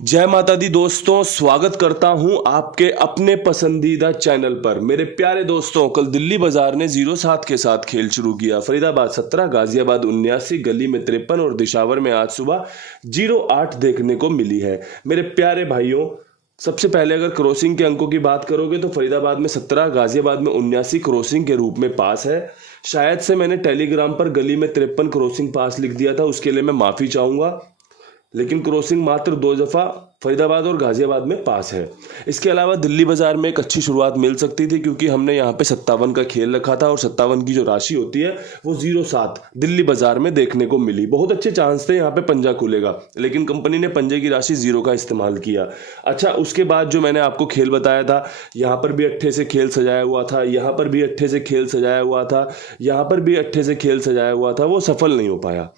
जय माता दी दोस्तों, स्वागत करता हूं आपके अपने पसंदीदा चैनल पर। मेरे प्यारे दोस्तों, कल दिल्ली बाजार ने 0-7 के साथ खेल शुरू किया। फरीदाबाद 17, गाजियाबाद 79, गली में 53 और दिशावर में आज सुबह 0-8 देखने को मिली है। मेरे प्यारे भाइयों, सबसे पहले अगर क्रॉसिंग के अंकों की बात करोगे तो फरीदाबाद में 17, गाजियाबाद में 79 क्रॉसिंग के रूप में पास है। शायद से मैंने टेलीग्राम पर गली में 53 क्रॉसिंग पास लिख दिया था, उसके लिए मैं माफ़ी चाहूँगा, लेकिन क्रॉसिंग मात्र 2 दफ़ा फरीदाबाद और गाजियाबाद में पास है। इसके अलावा दिल्ली बाजार में एक अच्छी शुरुआत मिल सकती थी, क्योंकि हमने यहाँ पे 57 का खेल रखा था और 57 की जो राशि होती है वो 0-7 दिल्ली बाजार में देखने को मिली। बहुत अच्छे चांस थे यहाँ पे पंजा खुलेगा, लेकिन कंपनी ने पंजे की राशि 0 का इस्तेमाल किया। अच्छा, उसके बाद जो मैंने आपको खेल बताया था, यहाँ पर भी अट्ठे से खेल सजाया हुआ था, यहाँ पर भी अट्ठे से खेल सजाया हुआ था, यहाँ पर भी अट्ठे से खेल सजाया हुआ था, वो सफल नहीं हो पाया।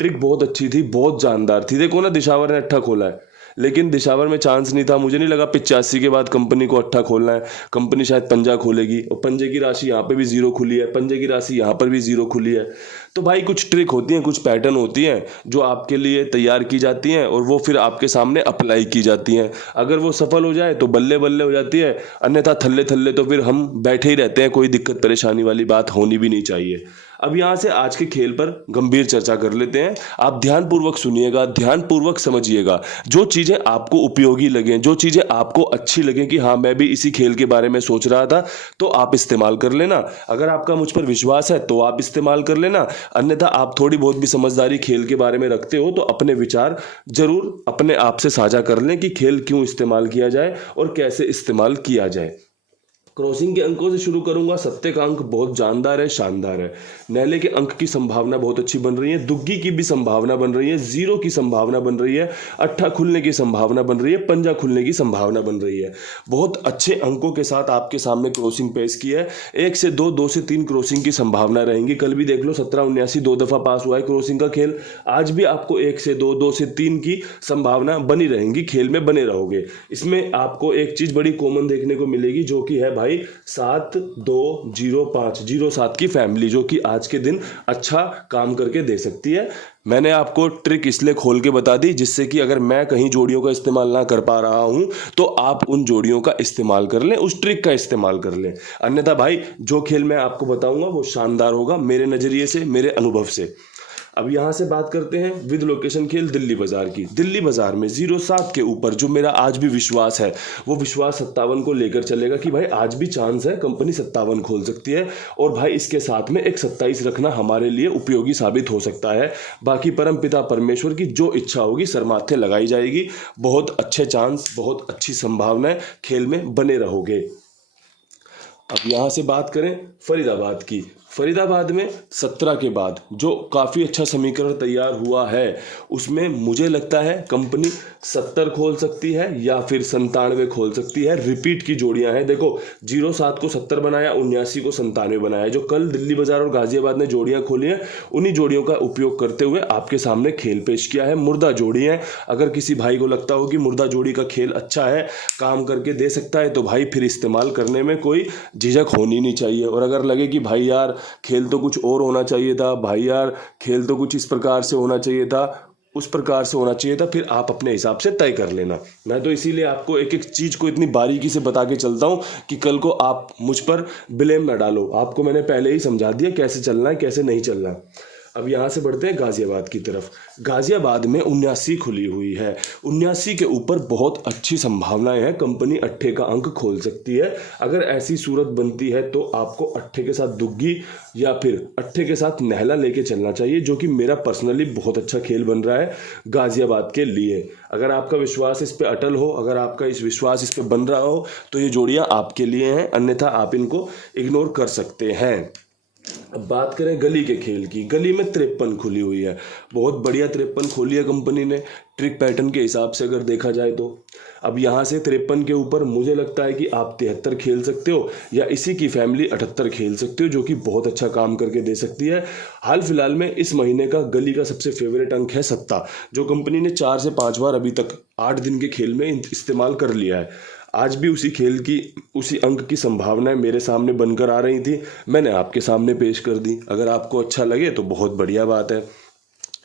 ट्रिक बहुत अच्छी थी, बहुत जानदार थी। देखो ना, दिशावर ने अट्ठा खोला है, लेकिन दिशावर में चांस नहीं था। मुझे नहीं लगा 85 के बाद कंपनी को अट्ठा खोलना है। कंपनी शायद पंजा खोलेगी, और पंजे की राशि यहाँ पे भी 0 खुली है, पंजे की राशि यहाँ पर भी 0 खुली है। तो भाई, कुछ ट्रिक होती हैं, कुछ पैटर्न होती हैं जो आपके लिए तैयार की जाती हैं और वो फिर आपके सामने अप्लाई की जाती हैं। अगर वो सफल हो जाए तो बल्ले बल्ले हो जाती है, अन्यथा थल्ले थल्ले तो फिर हम बैठे ही रहते हैं। कोई दिक्कत परेशानी वाली बात होनी भी नहीं चाहिए। अब यहाँ से आज के खेल पर गंभीर चर्चा कर लेते हैं। आप ध्यानपूर्वक सुनिएगा, ध्यानपूर्वक समझिएगा। जो चीज़ें आपको उपयोगी लगें, जो चीज़ें आपको अच्छी लगें कि हाँ, मैं भी इसी खेल के बारे में सोच रहा था, तो आप इस्तेमाल कर लेना। अगर आपका मुझ पर विश्वास है तो आप इस्तेमाल कर लेना, अन्यथा आप थोड़ी बहुत भी समझदारी खेल के बारे में रखते हो तो अपने विचार जरूर अपने आप से साझा कर लें कि खेल क्यों इस्तेमाल किया जाए और कैसे इस्तेमाल किया जाए। क्रॉसिंग के अंकों से शुरू करूंगा। सत्ते का अंक बहुत जानदार है, शानदार है। नैले के अंक की संभावना बहुत अच्छी बन रही है, दुग्गी की भी संभावना बन रही है, 0 की संभावना बन रही है, अट्ठा खुलने की संभावना बन रही है, पंजा खुलने की संभावना बन रही है। बहुत अच्छे अंकों के साथ आपके सामने क्रॉसिंग पेश की है। 1 से 2, 2 से 3 क्रॉसिंग की संभावना रहेंगी। कल भी देख लो, 17-79 2 दफा पास हुआ है क्रॉसिंग का खेल। आज भी आपको 1 से 2, 2 से 3 की संभावना बनी रहेंगी, खेल में बने रहोगे। इसमें आपको एक चीज बड़ी कॉमन देखने को मिलेगी, जो कि है भाई 7-2-0-5 0-7 की फैमिली, जो कि आज के दिन अच्छा काम करके दे सकती है। मैंने आपको ट्रिक इसलिए खोल के बता दी जिससे कि अगर मैं कहीं जोड़ियों का इस्तेमाल ना कर पा रहा हूं तो आप उन जोड़ियों का इस्तेमाल कर लें, उस ट्रिक का इस्तेमाल कर लें। अन्यथा भाई, जो खेल मैं आपको बताऊंगा वो शानदार होगा, मेरे नजरिए से, मेरे अनुभव से। अब यहाँ से बात करते हैं विद लोकेशन खेल दिल्ली बाजार की। दिल्ली बाजार में 0-7 के ऊपर जो मेरा आज भी विश्वास है, वो विश्वास 57 को लेकर चलेगा कि भाई आज भी चांस है, कंपनी 57 खोल सकती है। और भाई, इसके साथ में एक 27 रखना हमारे लिए उपयोगी साबित हो सकता है। बाकी परम पिता परमेश्वर की जो इच्छा होगी सर माथे लगाई जाएगी। बहुत अच्छे चांस, बहुत अच्छी संभावनाएं, खेल में बने रहोगे। अब यहाँ से बात करें फरीदाबाद की। फरीदाबाद में 17 के बाद जो काफ़ी अच्छा समीकरण तैयार हुआ है, उसमें मुझे लगता है कंपनी 70 खोल सकती है या फिर 97 खोल सकती है। रिपीट की जोड़ियां हैं। देखो, 0-7 को 70 बनाया, 79 को 97 बनाया। जो कल दिल्ली बाजार और गाजियाबाद ने जोड़ियां खोली हैं, उन्हीं जोड़ियों का उपयोग करते हुए आपके सामने खेल पेश किया है। मुर्दा जोड़ी है। अगर किसी भाई को लगता हो कि मुर्दा जोड़ी का खेल अच्छा है, काम करके दे सकता है, तो भाई फिर इस्तेमाल करने में कोई झिझक होनी नहीं चाहिए। और अगर लगे कि भाई यार, खेल तो कुछ और होना चाहिए था, भाई यार खेल तो कुछ इस प्रकार से होना चाहिए था, उस प्रकार से होना चाहिए था, फिर आप अपने हिसाब से तय कर लेना। मैं तो इसीलिए आपको एक एक चीज को इतनी बारीकी से बता के चलता हूं कि कल को आप मुझ पर ब्लेम ना डालो। आपको मैंने पहले ही समझा दिया कैसे चलना है, कैसे नहीं चलना है। अब यहाँ से बढ़ते हैं गाजियाबाद की तरफ। गाजियाबाद में 79 खुली हुई है। 79 के ऊपर बहुत अच्छी संभावनाएं हैं, कंपनी अट्ठे का अंक खोल सकती है। अगर ऐसी सूरत बनती है तो आपको अट्ठे के साथ दुग्गी या फिर अट्ठे के साथ नहला लेके चलना चाहिए, जो कि मेरा पर्सनली बहुत अच्छा खेल बन रहा है गाजियाबाद के लिए। अगर आपका विश्वास इस पे अटल हो, अगर आपका इस विश्वास इस पे बन रहा हो, तो ये जोड़ियां आपके लिए हैं, अन्यथा आप इनको इग्नोर कर सकते हैं। अब बात करें गली के खेल की। गली में 53 खुली हुई है। बहुत बढ़िया 53 खोली है कंपनी ने, ट्रिक पैटर्न के हिसाब से अगर देखा जाए तो। अब यहाँ से 53 के ऊपर मुझे लगता है कि आप 73 खेल सकते हो या इसी की फैमिली 78 खेल सकते हो, जो कि बहुत अच्छा काम करके दे सकती है। हाल फिलहाल में इस महीने का गली का सबसे फेवरेट अंक है 7, जो कंपनी ने 4 से 5 बार अभी तक 8 दिन के खेल में इस्तेमाल कर लिया है। आज भी उसी खेल की, उसी अंक की संभावनाएं मेरे सामने बनकर आ रही थी, मैंने आपके सामने पेश कर दी। अगर आपको अच्छा लगे तो बहुत बढ़िया बात है।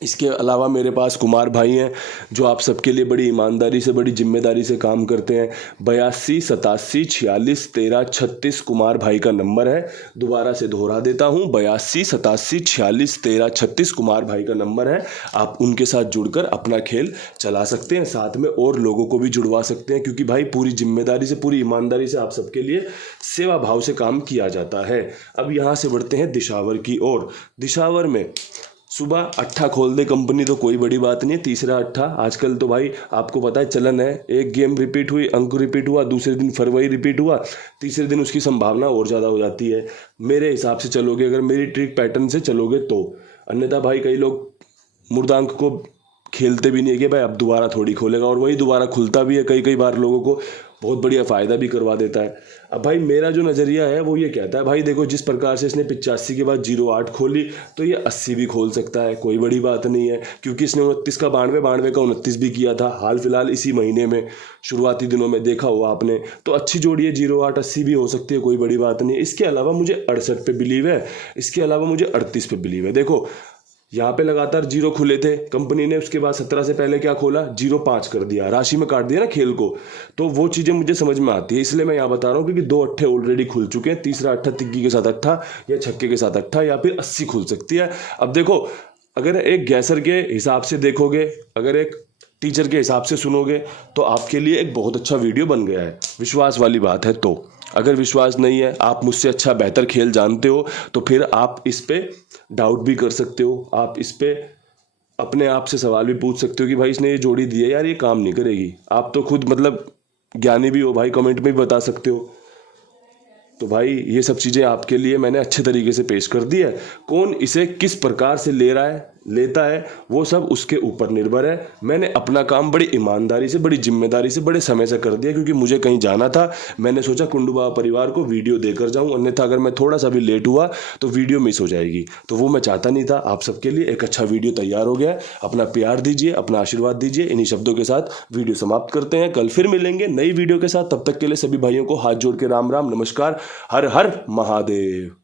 इसके अलावा मेरे पास कुमार भाई हैं जो आप सबके लिए बड़ी ईमानदारी से बड़ी जिम्मेदारी से काम करते हैं। 82 87 46 13 36 कुमार भाई का नंबर है। दोबारा से दोहरा देता हूँ, 82 87 46 13 36 कुमार भाई का नंबर है। आप उनके साथ जुड़कर अपना खेल चला सकते हैं, साथ में और लोगों को भी जुड़वा सकते हैं, क्योंकि भाई पूरी जिम्मेदारी से पूरी ईमानदारी से आप सबके लिए सेवा भाव से काम किया जाता है। अब यहाँ से बढ़ते हैं दिशावर की ओर। दिशावर में सुबह अट्ठा खोल दे कंपनी तो कोई बड़ी बात नहीं है। तीसरा अट्ठा आजकल तो भाई आपको पता है चलन है, एक गेम रिपीट हुई, अंक रिपीट हुआ, दूसरे दिन फरवरी रिपीट हुआ, तीसरे दिन उसकी संभावना और ज़्यादा हो जाती है। मेरे हिसाब से चलोगे, अगर मेरी ट्रिक पैटर्न से चलोगे तो। अन्यथा भाई कई लोग मुर्दा अंक को खेलते भी नहीं है कि भाई अब दोबारा थोड़ी खोलेगा, और वही दोबारा खुलता भी है, कई कई बार लोगों को बहुत बढ़िया फ़ायदा भी करवा देता है। अब भाई मेरा जो नज़रिया है वो ये कहता है, भाई देखो जिस प्रकार से इसने 85 के बाद 08 खोली तो ये 80 भी खोल सकता है, कोई बड़ी बात नहीं है, क्योंकि इसने 29 का 92, 92 का 29 भी किया था हाल फिलहाल इसी महीने में, शुरुआती दिनों में देखा हुआ आपने। तो अच्छी जोड़ी है, 08 80 भी हो सकती है, कोई बड़ी बात नहीं है। इसके अलावा मुझे 68 पे बिलीव है, इसके अलावा मुझे 38 पे बिलीव है। देखो यहाँ पे लगातार 0 खुले थे कंपनी ने, उसके बाद 17 से पहले क्या खोला, 0-5 कर दिया, राशि में काट दिया ना खेल को। तो वो चीज़ें मुझे समझ में आती है, इसलिए मैं यहाँ बता रहा हूँ, क्योंकि 2 अट्ठे ऑलरेडी खुल चुके हैं। तीसरा अट्ठा तिग्गी के साथ अट्ठा या छक्के के साथ अट्ठा या फिर 80 खुल सकती है। अब देखो अगर एक गैसर के हिसाब से देखोगे, अगर एक टीचर के हिसाब से सुनोगे तो आपके लिए एक बहुत अच्छा वीडियो बन गया है, विश्वास वाली बात है। तो अगर विश्वास नहीं है, आप मुझसे अच्छा बेहतर खेल जानते हो, तो फिर आप इस पे डाउट भी कर सकते हो, आप इस पे अपने आप से सवाल भी पूछ सकते हो कि भाई इसने ये जोड़ी दी है यार, ये काम नहीं करेगी। आप तो खुद मतलब ज्ञानी भी हो भाई, कमेंट में भी बता सकते हो। तो भाई ये सब चीज़ें आपके लिए मैंने अच्छे तरीके से पेश कर दी है। कौन इसे किस प्रकार से ले रहा है, लेता है, वो सब उसके ऊपर निर्भर है। मैंने अपना काम बड़ी ईमानदारी से, बड़ी जिम्मेदारी से, बड़े समय से कर दिया, क्योंकि मुझे कहीं जाना था। मैंने सोचा कुंडू बाबा परिवार को वीडियो देकर जाऊं, अन्यथा अगर मैं थोड़ा सा भी लेट हुआ तो वीडियो मिस हो जाएगी, तो वो मैं चाहता नहीं था। आप सबके लिए एक अच्छा वीडियो तैयार हो गया है। अपना प्यार दीजिए, अपना आशीर्वाद दीजिए। इन्हीं शब्दों के साथ वीडियो समाप्त करते हैं। कल फिर मिलेंगे नई वीडियो के साथ। तब तक के लिए सभी भाइयों को हाथ जोड़ के राम राम, नमस्कार, हर हर महादेव।